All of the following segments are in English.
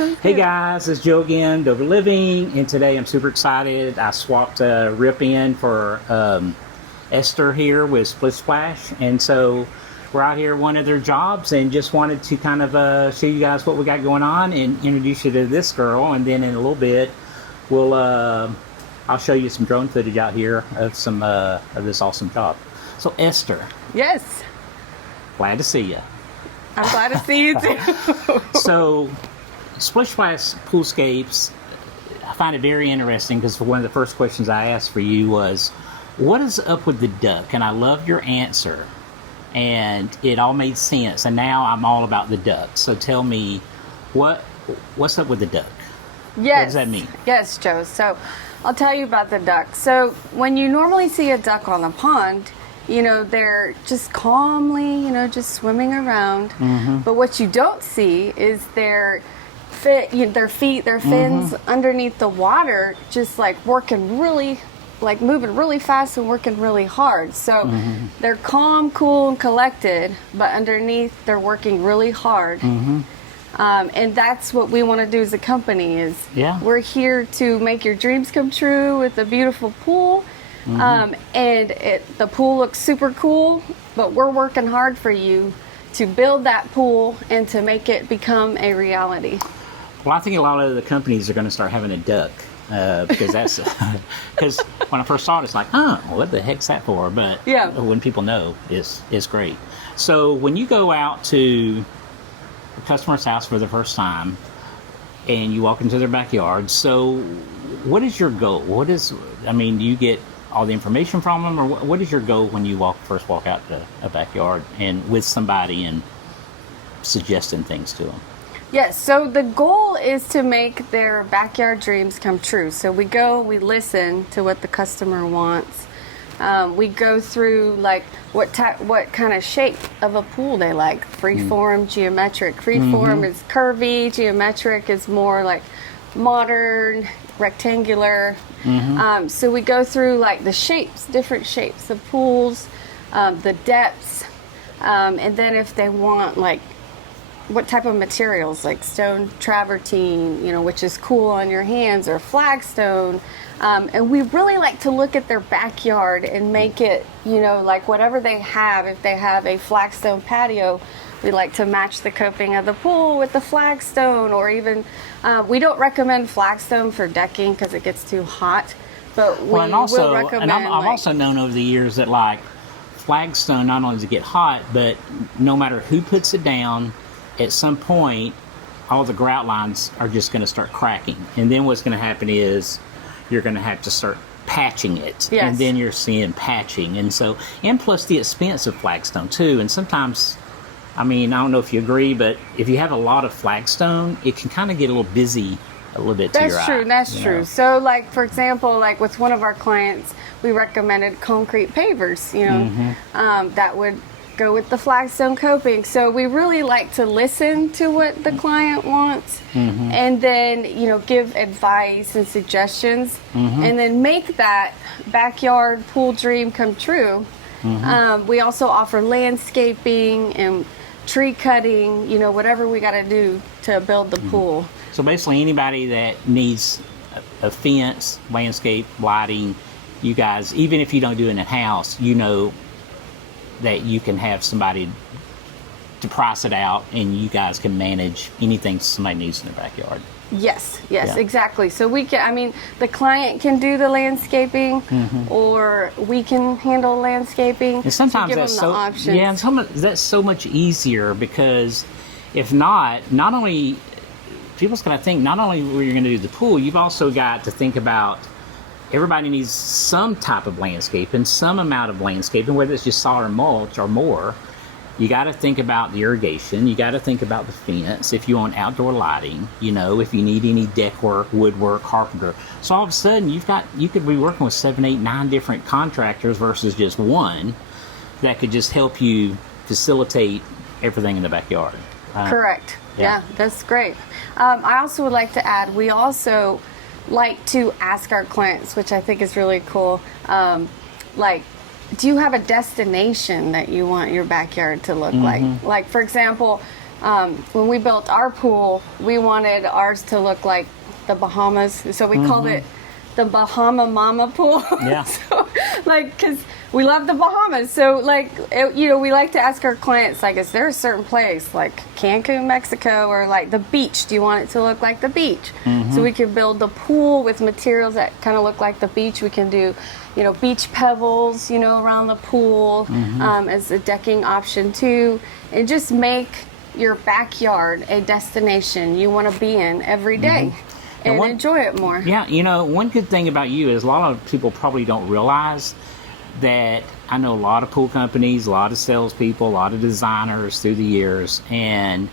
So Hey guys, it's Joe again, Dover Living, and today I'm super excited. I swapped Rip in for Esther here with Splish Splash, and so we're out here at one of their jobs and just wanted to kind of show you guys what we got going on and introduce you to this girl, and then in a little bit we'll I'll show you some drone footage out here of some of this awesome job. So Esther. Yes. Glad to see you. I'm glad to see you too. So, Splish Splash Poolscapes, I find it very interesting because one of the first questions I asked for you was, what is up with the duck? And I love your answer. And it all made sense. And now I'm all about the duck. So tell me, what's up with the duck? Yes. What does that mean? Yes, Joe. So I'll tell you about the duck. So when you normally see a duck on the pond, you know, they're just calmly, you know, just swimming around. Mm-hmm. But what you don't see is their feet, their fins underneath the water, just like working really, like moving really fast and working really hard. So they're calm, cool, and collected, but underneath they're working really hard. And that's what we want to do as a company is we're here to make your dreams come true with a beautiful pool. And the pool looks super cool, but we're working hard for you to build that pool and to make it become a reality. Well, I think a lot of the companies are going to start having a duck because that's because when I first saw it, it's like, oh, what the heck's that for? But when people know, it's great. So when you go out to a customer's house for the first time and you walk into their backyard, so what is your goal? Do you get all the information from them, or what is your goal when you first walk out to a backyard and with somebody and suggesting things to them? Yes, so the goal is to make their backyard dreams come true. So we listen to what the customer wants. We go through like what kind of shape of a pool they like. Freeform, geometric. Freeform is curvy, geometric is more like modern, rectangular. So we go through like the shapes, different shapes of pools, the depths, and then if they want like what type of materials, like stone travertine, you know, which is cool on your hands, or flagstone. And we really like to look at their backyard and make it, you know, like whatever they have. If they have a flagstone patio, we like to match the coping of the pool with the flagstone, or even we don't recommend flagstone for decking because it gets too hot. But we will recommend. And I've also known over the years that like flagstone not only does it get hot, but no matter who puts it down, at some point, all the grout lines are just going to start cracking, and then what's going to happen is you're going to have to start patching it, and then you're seeing patching, and plus the expense of flagstone too. And sometimes, I don't know if you agree, but if you have a lot of flagstone, it can kind of get a little busy a little bit to your eye. That's true. So like, for example, like with one of our clients, we recommended concrete pavers, you know, that would go with the flagstone coping. So we really like to listen to what the client wants, and then, you know, give advice and suggestions, and then make that backyard pool dream come true. We also offer landscaping and tree cutting, you know, whatever we got to do to build the pool. So basically anybody that needs a fence, landscape, lighting, you guys, even if you don't do it in-house, you know that you can have somebody to price it out, and you guys can manage anything somebody needs in their backyard. Yes, exactly. So we can, the client can do the landscaping, or we can handle landscaping. And sometimes that's that's so much easier, because if not only, people's going to think not only where you're going to do the pool, you've also got to think about everybody needs some type of landscaping, some amount of landscaping, whether it's just sod or mulch or more. You got to think about the irrigation. You got to think about the fence. If you want outdoor lighting, you know, if you need any deck work, woodwork, carpenter. So all of a sudden, you could be working with 7, 8, 9 different contractors versus just one that could just help you facilitate everything in the backyard. Correct. Yeah, that's great. I also would like to add, we also like to ask our clients, which I think is really cool, like, do you have a destination that you want your backyard to look like? Like, for example, when we built our pool, we wanted ours to look like the Bahamas, so we called it the Bahama Mama pool. Yeah. So, like, because we love the Bahamas, so like, we like to ask our clients, like, is there a certain place, like Cancun, Mexico, or like the beach? Do you want it to look like the beach? So we can build the pool with materials that kind of look like the beach. We can do, beach pebbles, around the pool as a decking option too, and just make your backyard a destination you want to be in every day. And enjoy it more. Yeah, one good thing about you is a lot of people probably don't realize that I know a lot of pool companies, a lot of salespeople, a lot of designers through the years, and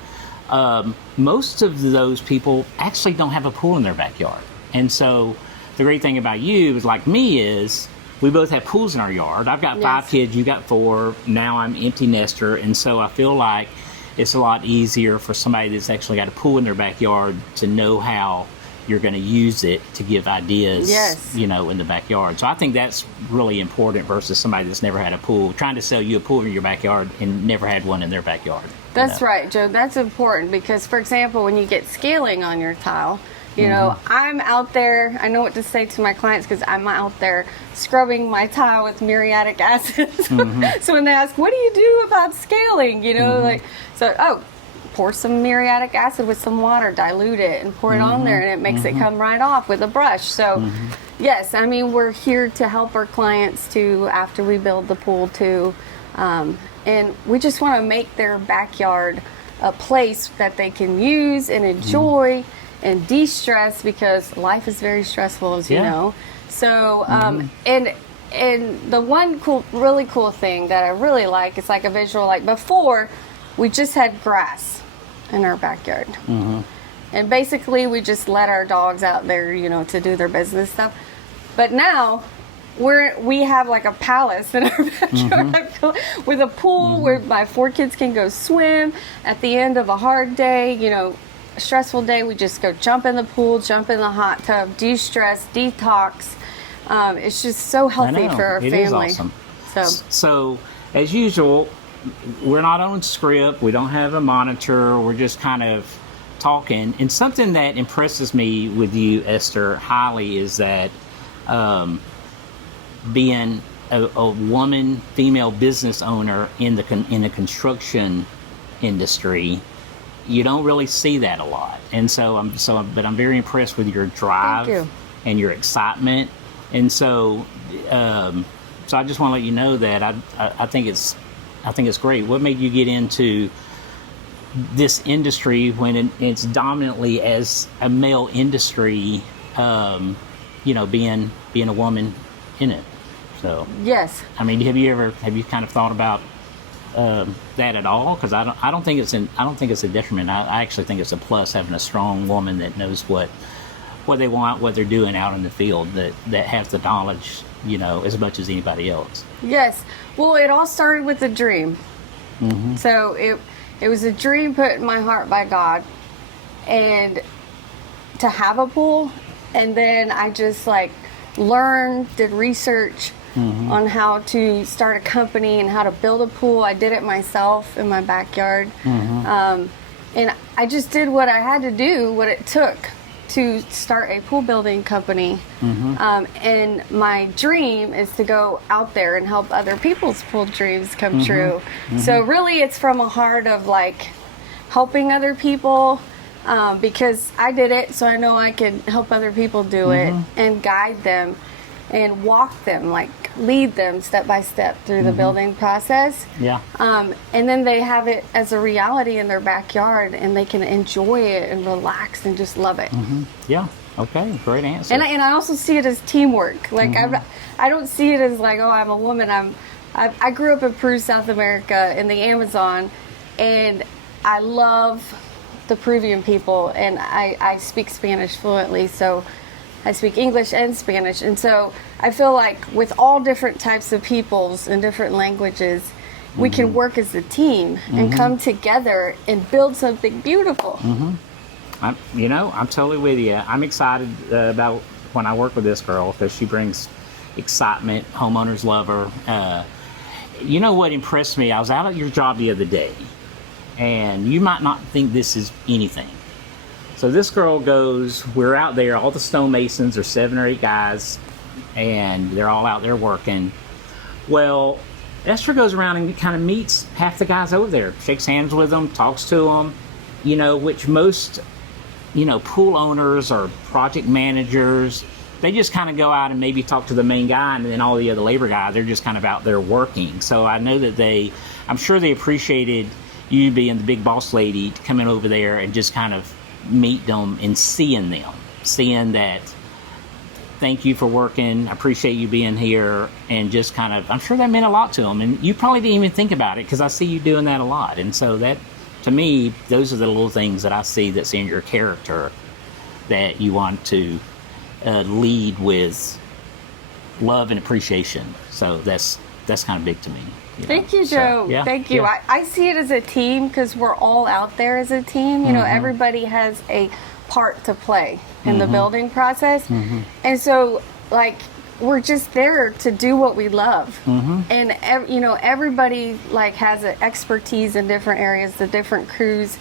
most of those people actually don't have a pool in their backyard. And so the great thing about you is, like me, is we both have pools in our yard. I've got 5 kids, you got 4. Now I'm empty nester, and so I feel like it's a lot easier for somebody that's actually got a pool in their backyard to know how you're going to use it to give ideas, in the backyard. So I think that's really important versus somebody that's never had a pool, trying to sell you a pool in your backyard and never had one in their backyard. That's right, Joe. That's important because, for example, when you get scaling on your tile, I'm out there, I know what to say to my clients because I'm out there scrubbing my tile with muriatic acid. So when they ask, what do you do about scaling? Pour some muriatic acid with some water, dilute it, and pour it on there, and it makes it come right off with a brush. So, yes, I mean, we're here to help our clients too after we build the pool too. And we just want to make their backyard a place that they can use and enjoy and de-stress, because life is very stressful, as you know. So, and the one really cool thing that I really like is like a visual, like before, we just had grass in our backyard. And basically we just let our dogs out there, to do their business stuff. But now we have like a palace in our backyard with a pool where my 4 kids can go swim. At the end of a hard day, a stressful day, we just go jump in the pool, jump in the hot tub, de-stress, detox. It's just so healthy for our family. Is awesome. So as usual, we're not on script. We don't have a monitor. We're just kind of talking. And something that impresses me with you, Esther, highly is that being a woman, female business owner in the construction industry, you don't really see that a lot. And but I'm very impressed with your drive and your excitement. And so I just want to let you know that I think it's great. What made you get into this industry when it's dominantly as a male industry, being a woman in it? So yes. I mean, have you kind of thought about that at all? Because I don't think it's a detriment. I actually think it's a plus having a strong woman that knows what they want, what they're doing out in the field, that has the knowledge, as much as anybody else. Yes. Well, it all started with a dream. So it was a dream put in my heart by God, and to have a pool. And then I just learned, did research on how to start a company and how to build a pool. I did it myself in my backyard. And I just did what I had to do, what it took to start a pool building company. And my dream is to go out there and help other people's pool dreams come true. So really it's from a heart of helping other people, because I did it, so I know I can help other people do it and guide them and walk them, lead them step by step through the building process. And then they have it as a reality in their backyard, and they can enjoy it and relax and just love it. Yeah. Okay. Great answer. And I also see it as teamwork. I don't see it as I'm a woman. I grew up in Peru, South America, in the Amazon, and I love the Peruvian people, and I speak Spanish fluently, so I speak English and Spanish. And so I feel like with all different types of peoples and different languages, we can work as a team and come together and build something beautiful. I'm totally with you. I'm excited about when I work with this girl, because she brings excitement. Homeowners love her. You know what impressed me? I was out at your job the other day, And you might not think this is anything. So this girl goes, we're out there, all the stonemasons, there's 7 or 8 guys, and they're all out there working. Well, Esther goes around and kind of meets half the guys over there, shakes hands with them, talks to them, which most, pool owners or project managers, they just kind of go out and maybe talk to the main guy, and then all the other labor guys, they're just kind of out there working. So I know that I'm sure they appreciated you being the big boss lady to come in over there and just kind of meet them and seeing that, thank you for working, I appreciate you being here, and just kind of, I'm sure that meant a lot to them. And you probably didn't even think about it because I see you doing that a lot. And so that, to me, those are the little things that I see that's in your character that you want to lead with love and appreciation. So that's kind of big to me. Thank you, Joe. So, yeah, thank you. yeah. I see it as a team because we're all out there as a team. Everybody has a part to play in the building process. And so, we're just there to do what we love. And, everybody, has an expertise in different areas, the different crews.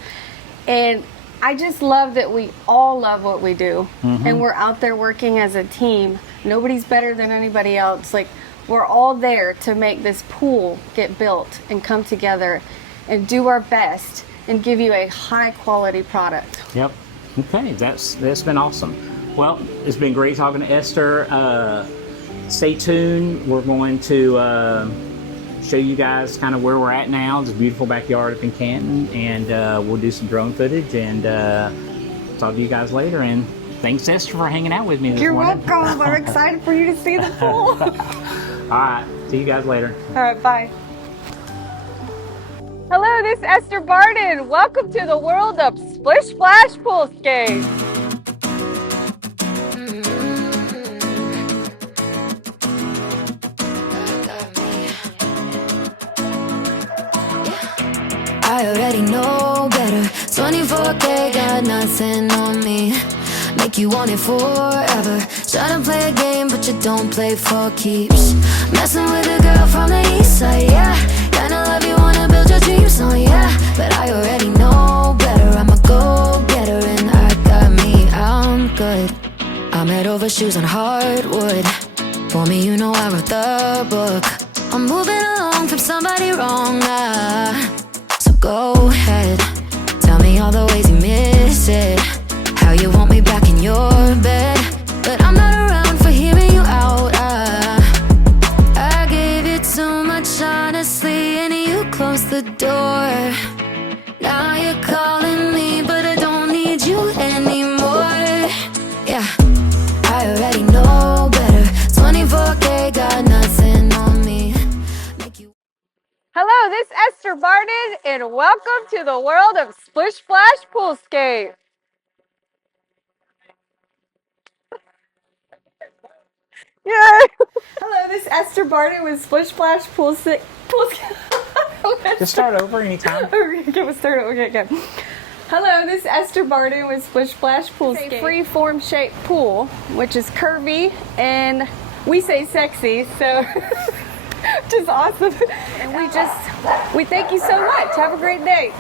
And I just love that we all love what we do. And we're out there working as a team. Nobody's better than anybody else. We're all there to make this pool get built and come together and do our best and give you a high quality product. Yep. Okay, that's been awesome. Well, it's been great talking to Esther. Stay tuned. We're going to show you guys kind of where we're at now. This beautiful backyard up in Canton, and we'll do some drone footage and talk to you guys later. And thanks, Esther, for hanging out with me this morning. You're welcome. I'm excited for you to see the pool. All right. See you guys later. All right. Bye. Hello, this is Esther Barden. Welcome to the world of Splish Splash Poolscape. I already know better. 24K got nothing on me. Make you want it forever. Try to play a game, but you don't play for keeps. Messing with a girl from the east side, yeah. Kinda love you, wanna build your dreams on, yeah. But I already know better. I'm a go-getter and I got me, I'm good. I'm head over shoes on hardwood. For me, you know I wrote the book. I'm moving along from somebody wrong, so go ahead. Tell me all the ways you miss it. How you want me back in your bed. But I'm not around for hearing you out. I gave you too much honestly, and you closed the door. Now you're calling me, but I don't need you anymore. Yeah, I already know better. 24K got nothing on me. Hello, this is Esther Barden, and welcome to the world of Splish Splash Poolscape. Yay! Hello, this is Esther Barden with Splish Splash Poolscape. Just start over anytime. Okay, we'll start over. Okay, good. Hello, this is Esther Barden with Splish Splash Poolscape. It's a free-form shaped pool, which is curvy, and we say sexy, so which is awesome. And we thank you so much. Have a great day.